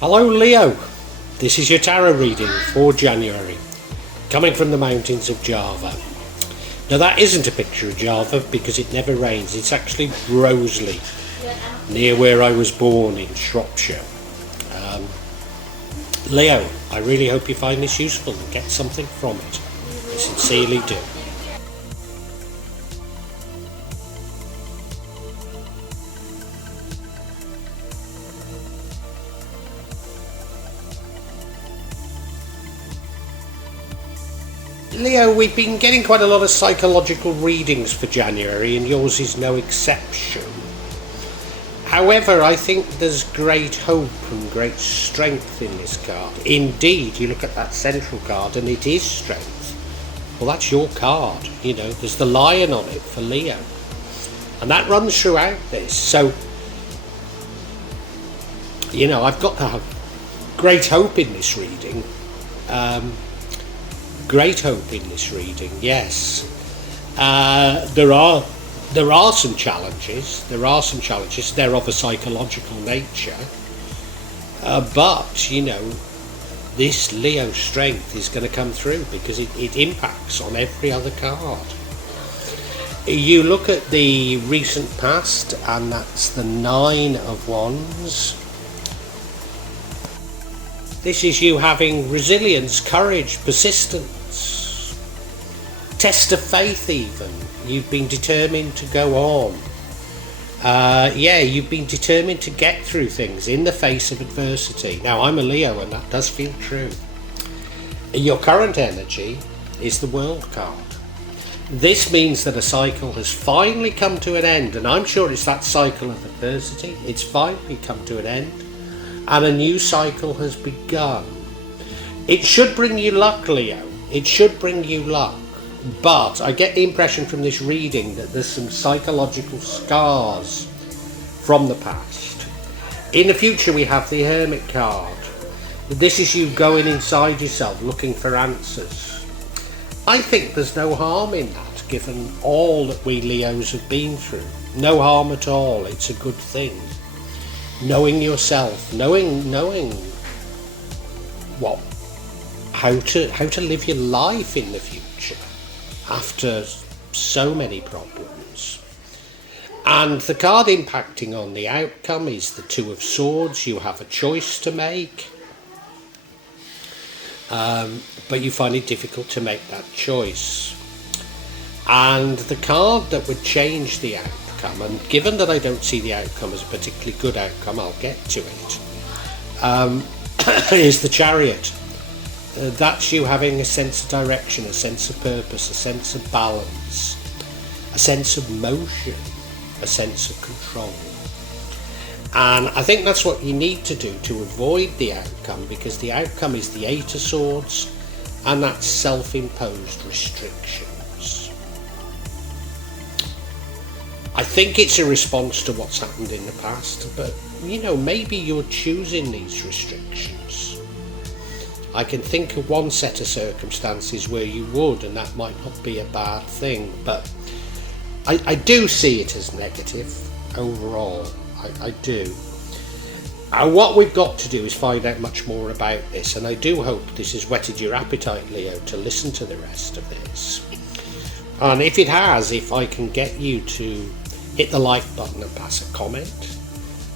Hello Leo, this is your tarot reading for January, coming from the mountains of Java. Now that isn't a picture of Java because it never rains, it's actually Roseley, near where I was born in Shropshire. Leo, I really hope you find this useful and get something from it. I sincerely do. Leo, we've been getting quite a lot of psychological readings for January, and yours is no exception. However, I think there's great hope and great strength in this card. Indeed, you look at that central card and it is strength. Well, that's your card, you know, there's the lion on it for Leo. And that runs throughout this. So, you know, I've got to have great hope in this reading. Great hope in this reading, yes. There are some challenges. They're of a psychological nature. But, you know, this Leo strength is going to come through because it impacts on every other card. You look at the recent past, and that's the 9 of Wands. This is you having resilience, courage, persistence, test of faith even. You've been determined to go on. You've been determined to get through things in the face of adversity. Now, I'm a Leo and that does feel true. Your current energy is the World card. This means that a cycle has finally come to an end, and I'm sure it's that cycle of adversity. It's finally come to an end, and a new cycle has begun. It should bring you luck, Leo. It should bring you luck. But I get the impression from this reading that there's some psychological scars from the past. In the future, we have the Hermit card. This is you going inside yourself, looking for answers. I think there's no harm in that, given all that we Leos have been through. No harm at all. It's a good thing. Knowing yourself, knowing how to live your life in the future after so many problems. And the card impacting on the outcome is the 2 of Swords. You have a choice to make, but you find it difficult to make that choice. And the card that would change the outcome, and given that I don't see the outcome as a particularly good outcome, I'll get to it, is the Chariot. That's you having a sense of direction, a sense of purpose, a sense of balance, a sense of motion, a sense of control. And I think that's what you need to do to avoid the outcome, because the outcome is the 8 of Swords, and that's self-imposed restrictions. I think it's a response to what's happened in the past, but, you know, maybe you're choosing these restrictions. I can think of one set of circumstances where you would, and that might not be a bad thing, but I do see it as negative overall. I do. What we've got to do is find out much more about this, and I do hope this has whetted your appetite, Leo, to listen to the rest of this. And if it has, if I can get you to hit the like button and pass a comment,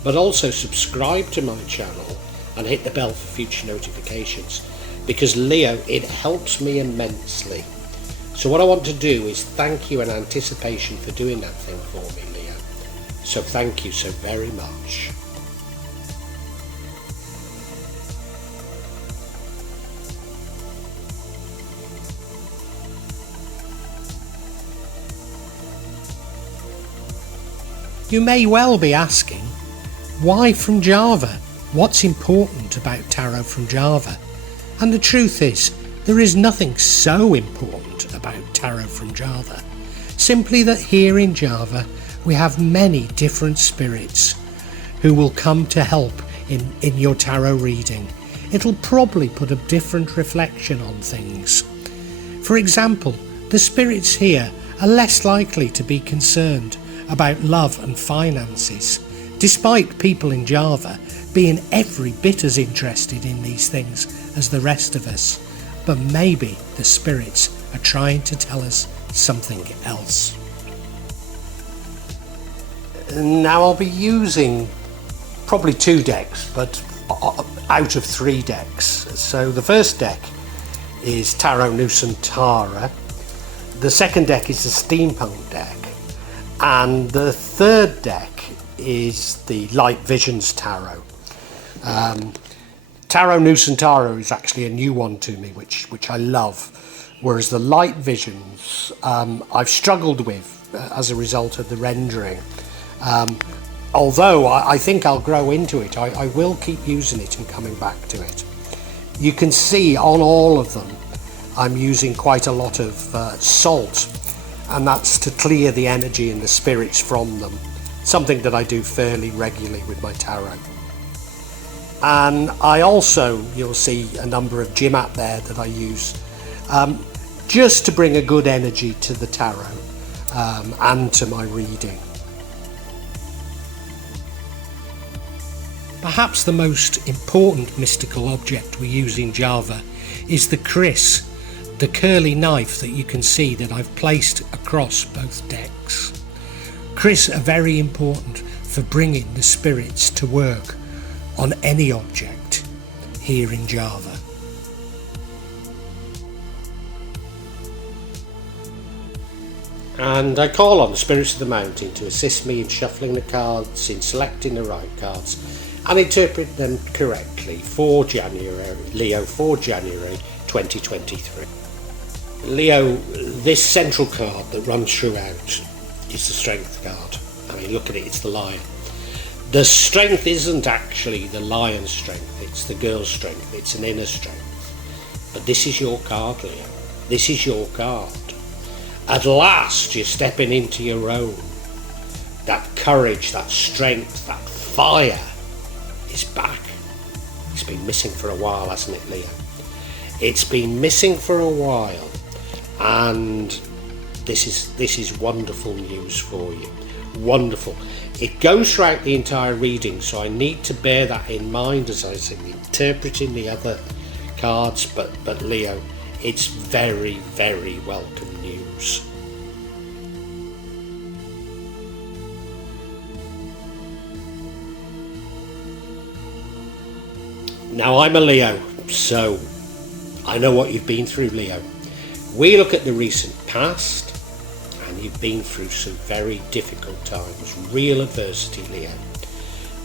but also subscribe to my channel and hit the bell for future notifications, because Leo, it helps me immensely. So what I want to do is thank you in anticipation for doing that thing for me, Leo. So thank you so very much. You may well be asking, why from Java? What's important about tarot from Java? And the truth is, there is nothing so important about tarot from Java. Simply that here in Java, we have many different spirits who will come to help in your tarot reading. It'll probably put a different reflection on things. For example, the spirits here are less likely to be concerned about love and finances, despite people in Java being every bit as interested in these things as the rest of us. But maybe the spirits are trying to tell us something else. Now I'll be using probably 2 decks, but out of 3 decks. So the first deck is Tarot Nusantara, the second deck is the Steampunk deck, and the third deck is the Light Visions Tarot. Tarot Nusantara is actually a new one to me, which I love, whereas the Light Visions I've struggled with as a result of the rendering. Although I think I'll grow into it, I will keep using it and coming back to it. You can see on all of them I'm using quite a lot of salt, and that's to clear the energy and the spirits from them, something that I do fairly regularly with my tarot. And I also, you'll see a number of Jimat there that I use just to bring a good energy to the tarot and to my reading. Perhaps the most important mystical object we use in Java is the kris, the curly knife that you can see that I've placed across both decks. Kris are very important for bringing the spirits to work on any object here in Java. And I call on the spirits of the mountain to assist me in shuffling the cards, in selecting the right cards, and interpret them correctly for January, Leo, for January 2023. Leo, this central card that runs throughout is the Strength card. I mean, look at it, it's the Lion. The strength isn't actually the lion's strength, it's the girl's strength, it's an inner strength. But this is your card, Leo. This is your card. At last you're stepping into your own. That courage, that strength, that fire is back. It's been missing for a while, hasn't it, Leo? It's been missing for a while, and this is wonderful news for you. Wonderful. It goes throughout the entire reading, so I need to bear that in mind as I am interpreting the other cards, but Leo, it's very, very welcome news. Now I'm a Leo, so I know what you've been through, Leo. We look at the recent past, and you've been through some very difficult times, real adversity, Leo.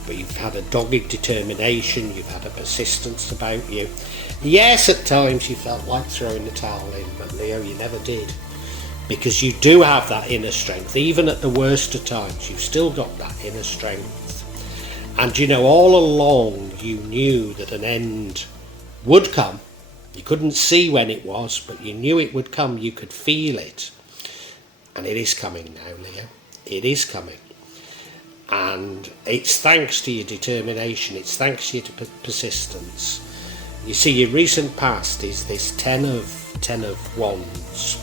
But you've had a dogged determination, you've had a persistence about you. Yes, at times you felt like throwing the towel in, but Leo, you never did. Because you do have that inner strength, even at the worst of times, you've still got that inner strength. And you know, all along you knew that an end would come. You couldn't see when it was, but you knew it would come, you could feel it. And it is coming now, Leo. It is coming. And it's thanks to your determination, it's thanks to your persistence. You see, your recent past is this Ten of Wands.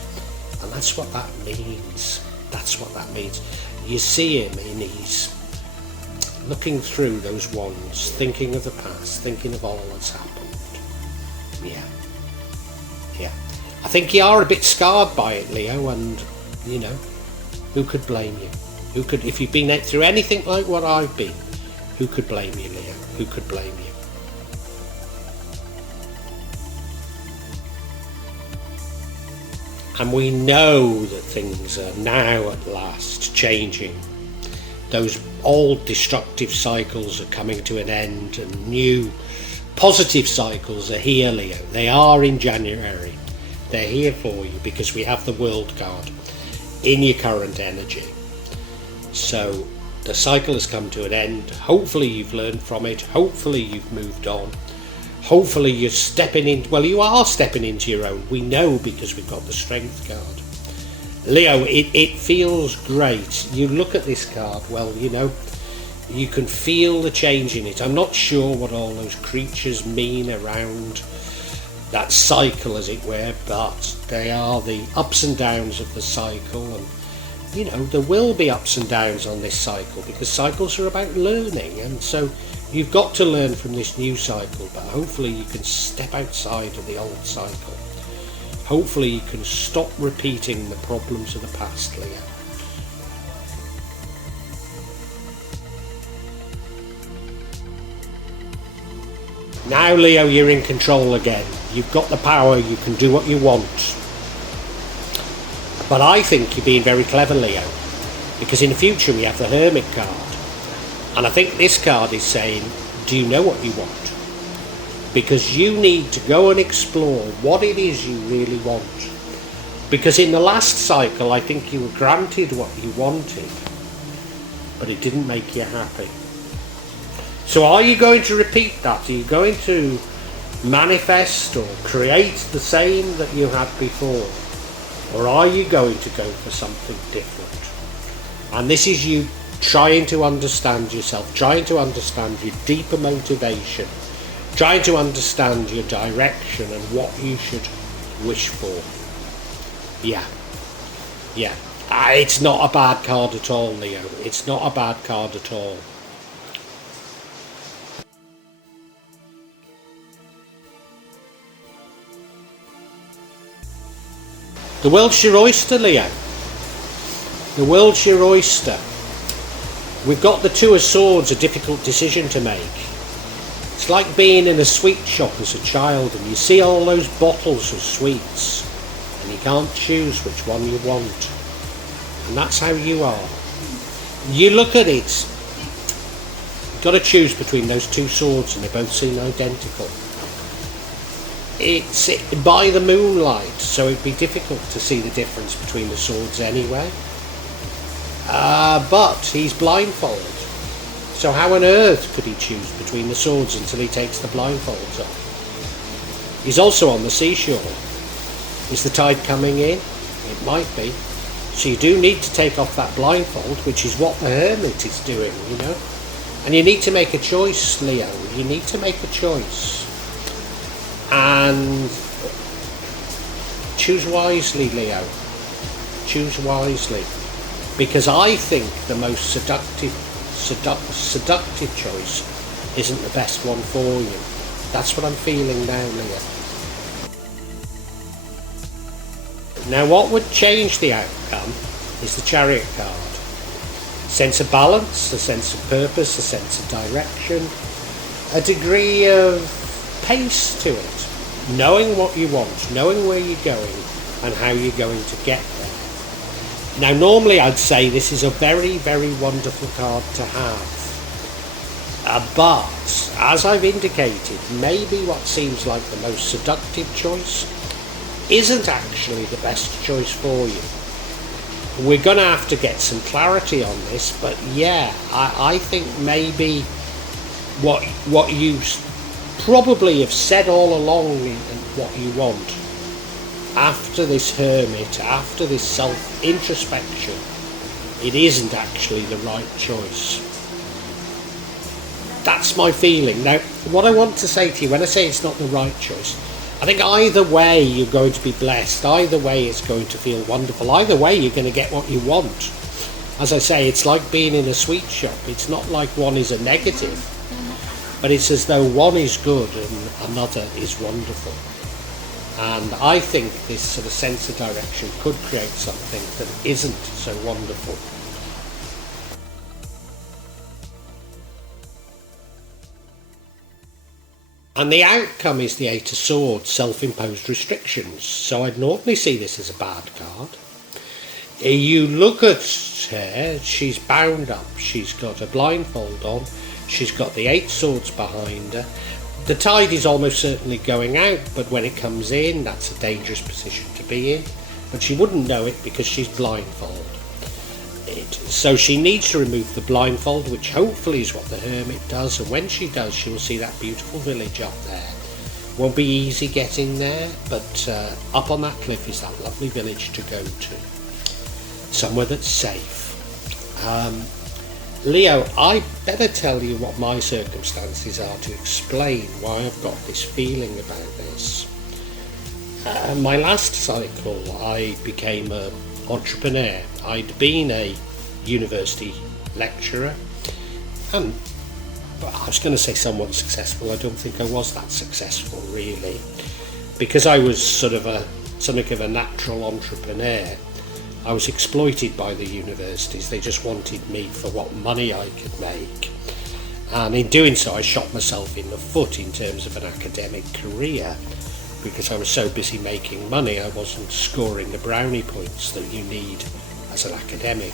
And that's what that means. That's what that means. You see him and he's looking through those wands, thinking of the past, thinking of all that's happened. Yeah. I think you are a bit scarred by it, Leo, and, you know, who could blame you? Who could, if you've been through anything like what I've been, who could blame you, Leo? Who could blame you? And we know that things are now at last changing. Those old destructive cycles are coming to an end and new positive cycles are here, Leo. They are in January. They're here for you because we have the World card in your current energy. So the cycle has come to an end. Hopefully you've learned from it. Hopefully you've moved on. Hopefully you're stepping in. Well, you are stepping into your own. We know because we've got the Strength card. Leo, it feels great. You look at this card, well, you know, you can feel the change in it. I'm not sure what all those creatures mean around that cycle, as it were, but they are the ups and downs of the cycle, and there will be ups and downs on this cycle, because cycles are about learning, and so you've got to learn from this new cycle, but hopefully you can step outside of the old cycle. Hopefully you can stop repeating the problems of the past, Leo. Now, Leo, you're in control again. You've got the power, you can do what you want. But I think you're being very clever, Leo, because in the future we have the Hermit card. And I think this card is saying, do you know what you want? Because you need to go and explore what it is you really want. Because in the last cycle, I think you were granted what you wanted, but it didn't make you happy. So are you going to repeat that? Are you going to manifest or create the same that you had before? Or are you going to go for something different? And this is you trying to understand yourself, trying to understand your deeper motivation, trying to understand your direction and what you should wish for. Yeah. It's not a bad card at all, Leo. It's not a bad card at all. The world's your oyster, Leo. The world's your oyster. We've got the Two of Swords, a difficult decision to make. It's like being in a sweet shop as a child and you see all those bottles of sweets and you can't choose which one you want. And that's how you are. You look at it, you've got to choose between those two swords and they both seem identical. It's by the moonlight, so it'd be difficult to see the difference between the swords anyway. But he's blindfolded, so how on earth could he choose between the swords until he takes the blindfolds off? He's also on the seashore. Is the tide coming in? It might be. So you do need to take off that blindfold, which is what the Hermit is doing, And you need to make a choice, Leo. You need to make a choice. And choose wisely, Leo. Choose wisely. Because I think the most seductive choice isn't the best one for you. That's what I'm feeling now, Leo. Now what would change the outcome is the Chariot card. Sense of balance, a sense of purpose, a sense of direction, a degree of pace to it. Knowing what you want, knowing where you're going and how you're going to get there. Now normally I'd say this is a very, very wonderful card to have. But as I've indicated, maybe what seems like the most seductive choice isn't actually the best choice for you. We're going to have to get some clarity on this, but yeah, I think maybe what you probably have said all along in what you want, after this Hermit, after this self-introspection, it isn't actually the right choice. That's my feeling. Now, what I want to say to you, when I say it's not the right choice, I think either way you're going to be blessed, either way it's going to feel wonderful, either way you're going to get what you want. As I say, it's like being in a sweet shop. It's not like one is a negative, but it's as though one is good and another is wonderful. And I think this sort of sense of direction could create something that isn't so wonderful. And the outcome is the Eight of Swords, self-imposed restrictions. So I'd normally see this as a bad card. You look at her, she's bound up, she's got a blindfold on, she's got the Eight Swords behind her. The tide is almost certainly going out, but when it comes in, that's a dangerous position to be in. But she wouldn't know it because she's blindfolded. So she needs to remove the blindfold, which hopefully is what the Hermit does, and when she does, she will see that beautiful village up there. Won't be easy getting there, but up on that cliff is that lovely village to go to. Somewhere that's safe. Leo, I better tell you what my circumstances are to explain why I've got this feeling about this. My last cycle, I became a entrepreneur. I'd been a university lecturer, and I was going to say somewhat successful. I don't think I was that successful really, because I was sort of something of a natural entrepreneur. I was exploited by the universities. They just wanted me for what money I could make, and in doing so I shot myself in the foot in terms of an academic career, because I was so busy making money I wasn't scoring the brownie points that you need as an academic.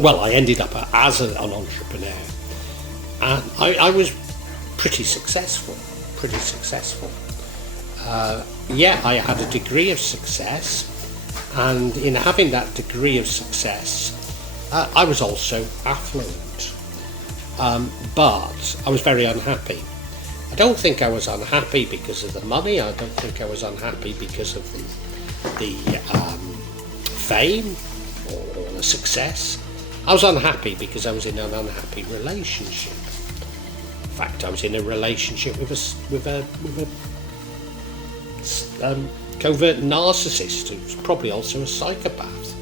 Well, I ended up as an entrepreneur, and I was pretty successful. I had a degree of success, and in having that degree of success, I was also affluent, but I was very unhappy. I don't think I was unhappy because of the money. I don't think I was unhappy because of the fame or the success. I was unhappy because I was in an unhappy relationship. In fact, I was in a relationship with a covert narcissist who's probably also a psychopath.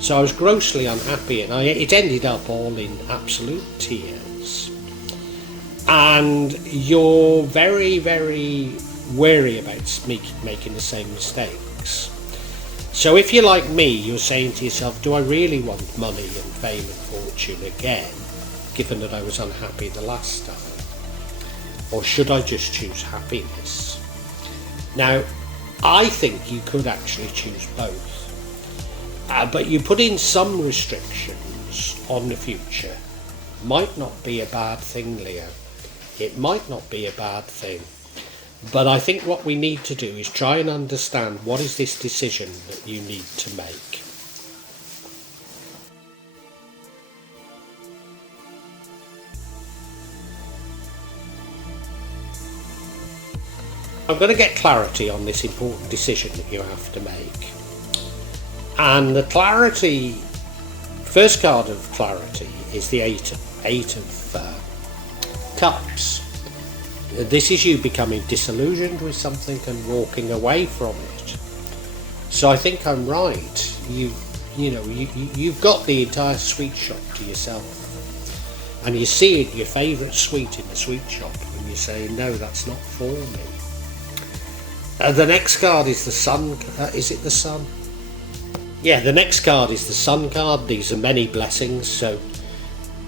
So I was grossly unhappy, and it ended up all in absolute tears. And you're very, very wary about making the same mistakes. So if you're like me, you're saying to yourself, do I really want money and fame and fortune again, given that I was unhappy the last time? Or should I just choose happiness? Now, I think you could actually choose both. But you put in some restrictions on the future. Might not be a bad thing, Leo. It might not be a bad thing. But I think what we need to do is try and understand, what is this decision that you need to make? I'm going to get clarity on this important decision that you have to make. And the clarity, first card of clarity is the Eight of Cups. This is you becoming disillusioned with something and walking away from it. So I think I'm right. You've got the entire sweet shop to yourself, and you're seeing your favourite sweet in the sweet shop, and you're saying, no, that's not for me. The next card is the Sun. Is it the Sun? Yeah, the next card is the Sun card. These are many blessings, so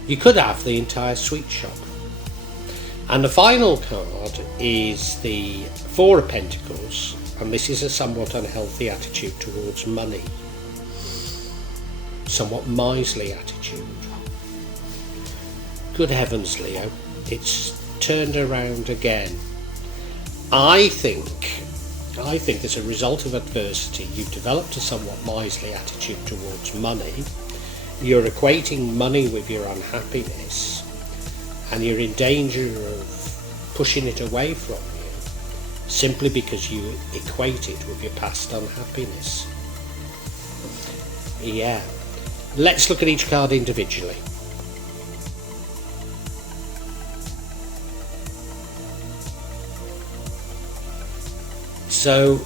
you could have the entire sweet shop. And the final card is the Four of Pentacles, and this is a somewhat unhealthy attitude towards money. Somewhat miserly attitude. Good heavens, Leo, it's turned around again. I think as a result of adversity, you've developed a somewhat miserly attitude towards money. You're equating money with your unhappiness, and you're in danger of pushing it away from you simply because you equate it with your past unhappiness. Yeah. Let's look at each card individually. So,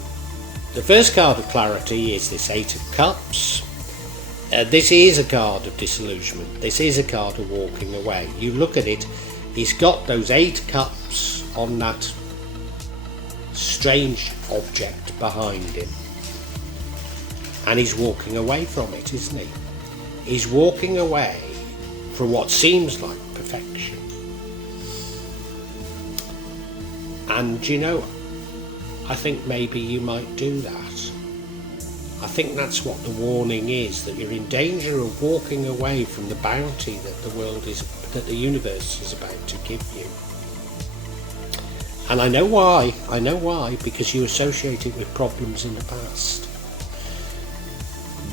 the first card of clarity is this Eight of Cups. This is a card of disillusionment. This is a card of walking away. You look at it, he's got those 8 cups on that strange object behind him. And he's walking away from it, isn't he? He's walking away from what seems like perfection. And I think maybe you might do that. I think that's what the warning is, that you're in danger of walking away from the bounty that the universe is about to give you. And I know why, because you associate it with problems in the past.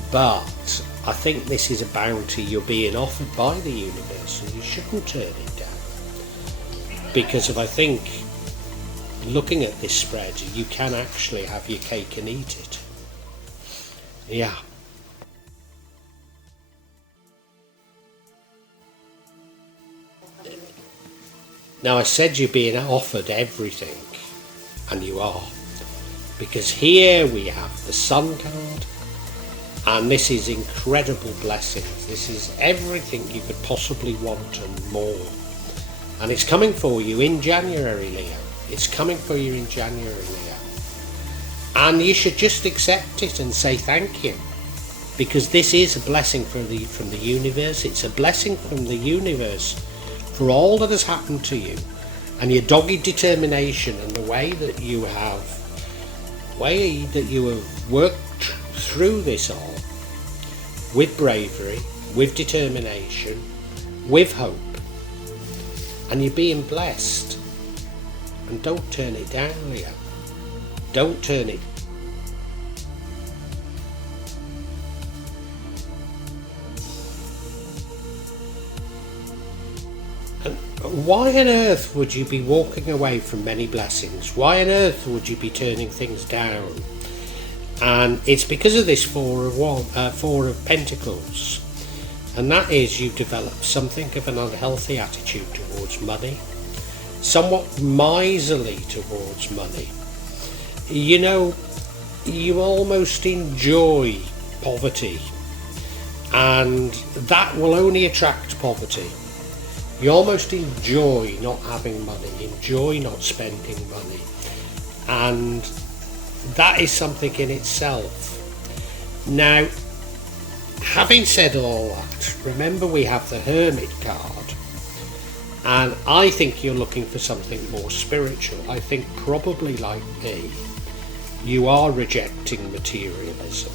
But I think this is a bounty you're being offered by the universe, and you shouldn't turn it down. Because I think, looking at this spread, you can actually have your cake and eat it. Yeah. Now, I said you're being offered everything, and you are. because here we have the Sun card, and this is incredible blessings. This is everything you could possibly want and more. And it's coming for you in January, Leo. It's coming for you in January, Leo. And you should just accept it and say thank you. Because this is a blessing from the universe. It's a blessing from the universe for all that has happened to you. And your dogged determination and the way that you have worked through this all with bravery, with determination, with hope. And you're being blessed. And don't turn it down, Leo. Don't turn it. And why on earth would you be walking away from many blessings? Why on earth would you be turning things down? And it's because of this Four of Pentacles. And that is, you've developed something of an unhealthy attitude towards money, somewhat miserly towards money. You know, you almost enjoy poverty, and that will only attract poverty. You almost enjoy not having money, enjoy not spending money, and that is something in itself. Now, having said all that, remember we have the Hermit card, and I think you're looking for something more spiritual. I think probably like me, you are rejecting materialism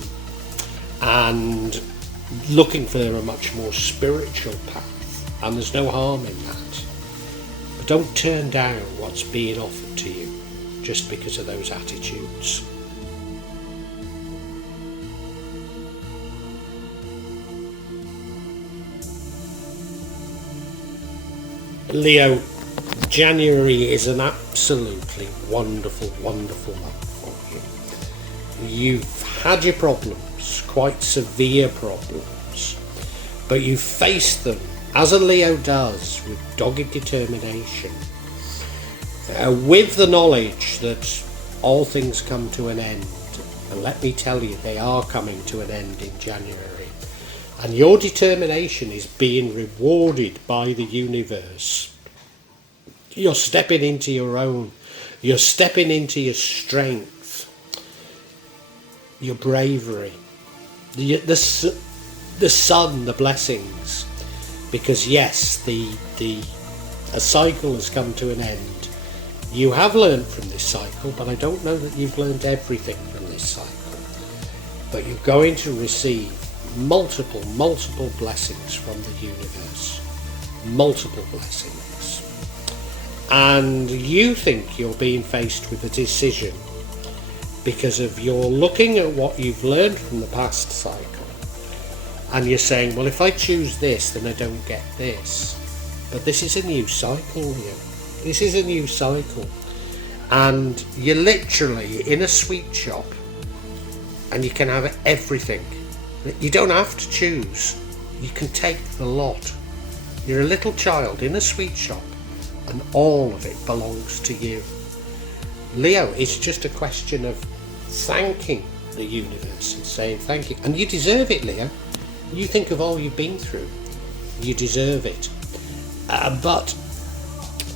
and looking for a much more spiritual path, and there's no harm in that. But don't turn down what's being offered to you just because of those attitudes. Leo, January is an absolutely wonderful, wonderful month for you. You've had your problems, quite severe problems, but you've faced them, as a Leo does, with dogged determination, with the knowledge that all things come to an end. And let me tell you, they are coming to an end in January. And your determination is being rewarded by the universe. You're stepping into your own. You're stepping into your strength, your bravery, the sun, the blessings. Because yes, a cycle has come to an end. You have learned from this cycle, but I don't know that you've learned everything from this cycle. But you're going to receive multiple blessings from the universe. Multiple blessings. And you think you're being faced with a decision because of you're looking at what you've learned from the past cycle, and you're saying, well, if I choose this, then I don't get this. But this is a new cycle here. This is a new cycle. And you're literally in a sweet shop, and you can have everything. You don't have to choose. You can take the lot. You're a little child in a sweet shop, and all of it belongs to you. Leo, it's just a question of thanking the universe and saying thank you. And you deserve it, Leo. You think of all you've been through. You deserve it. But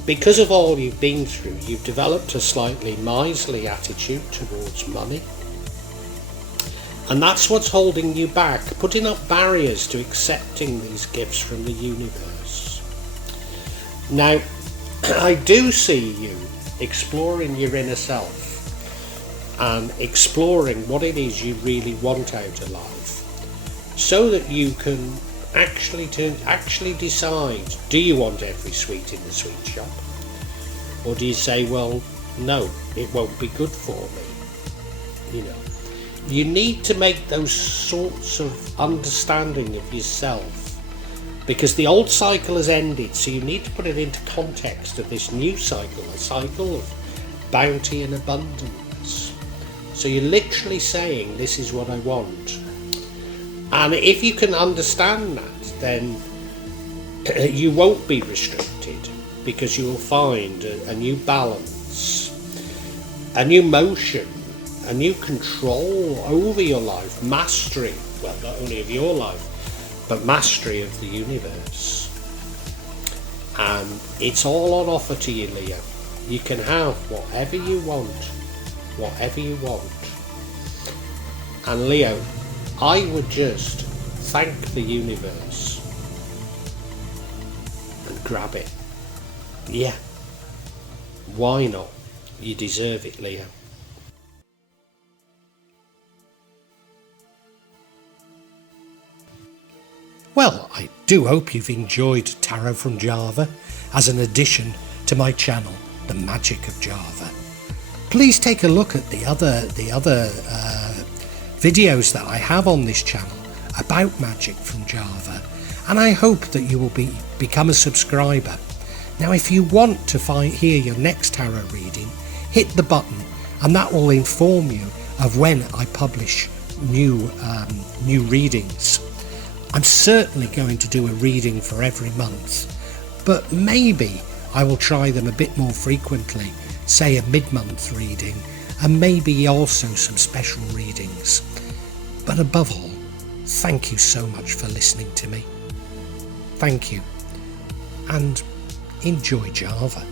because of all you've been through, you've developed a slightly miserly attitude towards money. And that's what's holding you back, putting up barriers to accepting these gifts from the universe. Now, I do see you exploring your inner self and exploring what it is you really want out of life, so that you can actually decide, do you want every sweet in the sweet shop? Or do you say, well, no, it won't be good for me? You know. You need to make those sorts of understanding of yourself, because the old cycle has ended, so you need to put it into context of this new cycle, a cycle of bounty and abundance. So you're literally saying, this is what I want. And if you can understand that, then you won't be restricted, because you will find a new balance, a new motion, a new control over your life, mastery, well, not only of your life, but mastery of the universe. And it's all on offer to you, Leo. You can have whatever you want, whatever you want. And Leo, I would just thank the universe and grab it. Yeah, why not? You deserve it, Leo. Well, I do hope you've enjoyed Tarot from Java as an addition to my channel, The Magic of Java. Please take a look at the other videos that I have on this channel about magic from Java, and I hope that you will become a subscriber. Now, if you want to hear your next tarot reading, hit the button, and that will inform you of when I publish new readings. I'm certainly going to do a reading for every month, but maybe I will try them a bit more frequently, say a mid-month reading, and maybe also some special readings. But above all, thank you so much for listening to me. Thank you, and enjoy Java.